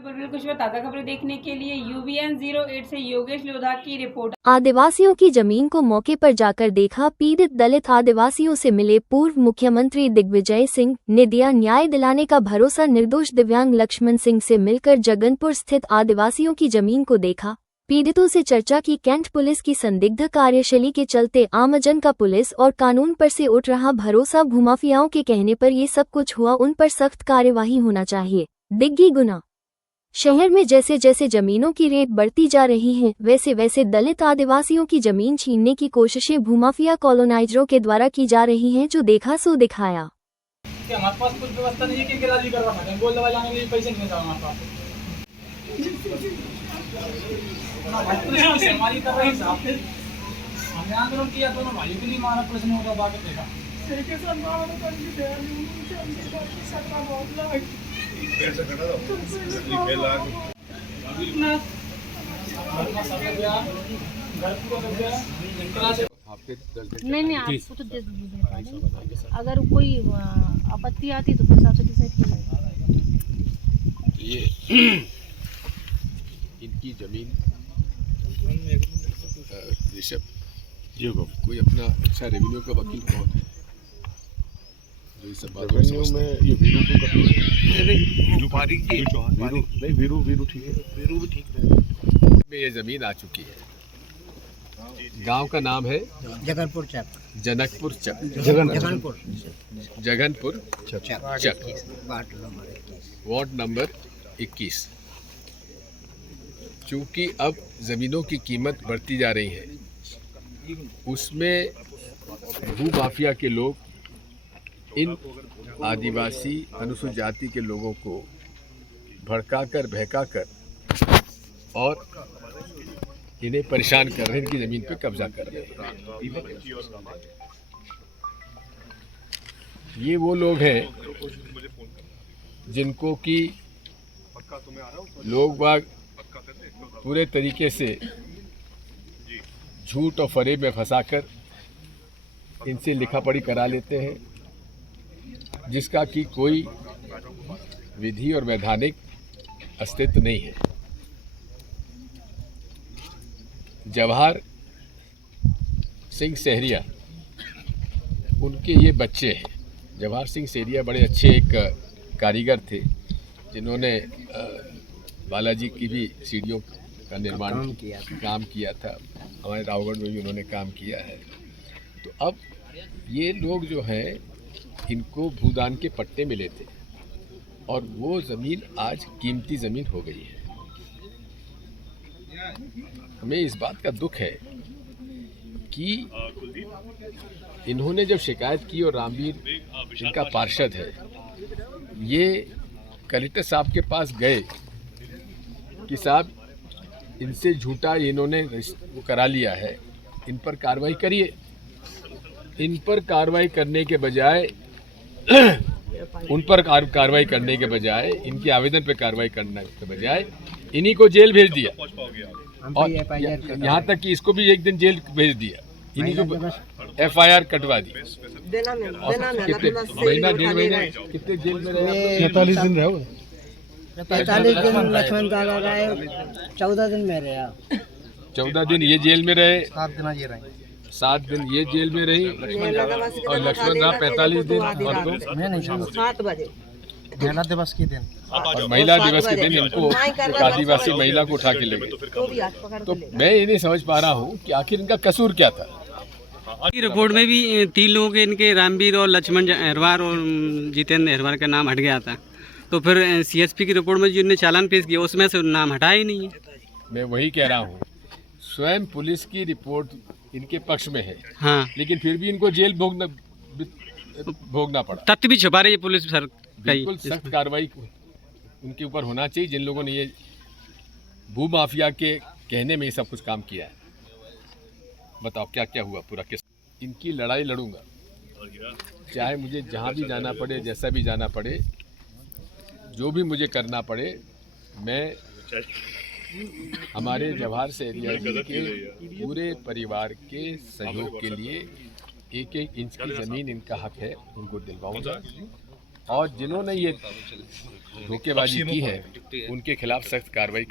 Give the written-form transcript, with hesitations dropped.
कुछ ताज़ा खबरें देखने के लिए UBN 08 से योगेश लोधा की रिपोर्ट। आदिवासियों की जमीन को मौके पर जाकर देखा, पीड़ित दलित आदिवासियों से मिले। पूर्व मुख्यमंत्री दिग्विजय सिंह ने दिया न्याय दिलाने का भरोसा। निर्दोष दिव्यांग लक्ष्मण सिंह से मिलकर जगनपुर स्थित आदिवासियों की जमीन को देखा, पीड़ितों से चर्चा की। कैंट पुलिस की संदिग्ध कार्यशैली के चलते आमजन का पुलिस और कानून पर से उठ रहा भरोसा। भूमाफियाओं के कहने पर ये सब कुछ हुआ, उन पर सख्त कार्यवाही होना चाहिए। दिग्गी गुना शहर में जैसे जैसे जमीनों की रेट बढ़ती जा रही है, वैसे वैसे दलित आदिवासियों की जमीन छीनने की कोशिशें भूमाफिया कॉलोनाइजरों के द्वारा की जा रही हैं, जो देखा सो दिखाया। हमारे पास कुछ व्यवस्था नहीं है कि गिराजी करवा सकें, गोल दवाई लाने के लिए पैसे नहीं हमारे पास। हमारी कर रही साहब, हमने आंदोलन किया, दोनों भाइयों के लिए मारा, पुलिस ने उठा के देखा। नहीं आपको तो दे दीजिए, अगर कोई आपत्ति आती तो फिर हिसाब से डिसाइड किया जाएगा। ये इनकी जमीन ऋषभ जी को कोई अपना अच्छा रेवेन्यू का वकील कौन है जो इस सब बातों में ये वीरू को नहीं वीरू ठीक है, वीरू भी ठीक है। में ये जमीन आ चुकी है। गांव का नाम है जगनपुर चक, जगनपुर चक, वार्ड नंबर 21। चूँकि अब ज़मीनों की कीमत बढ़ती जा रही है, उसमें भू माफिया के लोग इन आदिवासी अनुसूचित जाति के लोगों को भड़काकर बहकाकर और इन्हें परेशान कर रहे हैं, इनकी ज़मीन पे कब्जा कर रहे हैं। ये वो लोग हैं जिनको कि लोग बाग पूरे तरीके से झूठ और फरेब में फंसाकर इनसे लिखा पढ़ी करा लेते हैं, जिसका कि कोई विधि और वैधानिक अस्तित्व नहीं है। जवाहर सिंह सहरिया, उनके ये बच्चे हैं। जवाहर सिंह सहरिया बड़े अच्छे एक कारीगर थे, जिन्होंने बालाजी की भी सीढ़ियों का निर्माण काम किया था। हमारे रावगढ़ में भी उन्होंने काम किया है। तो अब ये लोग जो हैं, इनको भूदान के पट्टे मिले थे और वो ज़मीन आज कीमती ज़मीन हो गई है। हमें इस बात का दुख है कि इन्होंने जब शिकायत की, और रामवीर इनका पार्षद है, ये कलेक्टर साहब के पास गए कि साहब इनसे झूठा इन्होंने वो करा लिया है, इन पर कार्रवाई करिए। इन पर कार्रवाई करने के बजाय उन पर कार्रवाई करने के बजाय, इनके आवेदन पर कार्रवाई करने के बजाय इन्हीं को जेल भेज दिया, और यहाँ तक कि इसको भी एक दिन जेल भेज दिया। इन्हीं को FIR कटवा दी। कितने महीना, 1.5 महीने कितने जेल में रहे? 45 दिन रहे। 45 दिन लक्ष्मण दादा रहे, 14 दिन में रहे। 14 दिन ये जेल में रहे, 7 दिन ये जेल में रही, 7 दिन ये जेल में रही, और लक्ष्मण रहा 45 दिन। और तो 7 बजे महिला दिवस के दिन, और महिला दिवस के दिन इनको एक आदिवासी महिला को उठा के ले गए। तो मैं ये नहीं समझ पा रहा हूँ कि आखिर इनका कसूर क्या था। रिपोर्ट में भी 3 लोगों के, इनके रामवीर और लक्ष्मण अहरवार और जितेंद्र अहरवार का नाम हट गया था। तो फिर CSP की रिपोर्ट में जो इन्होंने चालान पेश किया, उसमें से नाम हटा ही नहीं है। मैं वही कह रहा हूँ, स्वयं पुलिस की रिपोर्ट इनके पक्ष में है, हाँ, लेकिन फिर भी इनको जेल भोगना पड़ा। तथ्य भी छुपा रही है पुलिस सर। बिल्कुल सख्त कार्रवाई उनके ऊपर होना चाहिए, जिन लोगों ने ये भू माफिया के कहने में ये सब कुछ काम किया है। बताओ क्या क्या हुआ पूरा किस। इनकी लड़ाई लड़ूंगा, चाहे मुझे जहाँ भी जाना पड़े, जैसा भी जाना पड़े, जो भी मुझे करना पड़े। मैं हमारे जवाहर सहरिया जी के पूरे परिवार के सहयोग के लिए 1-1 इंच की ज़मीन इनका हक है, उनको दिलवाऊंगा। और जिन्होंने ये धोखेबाजी की है उनके खिलाफ सख्त कार्रवाई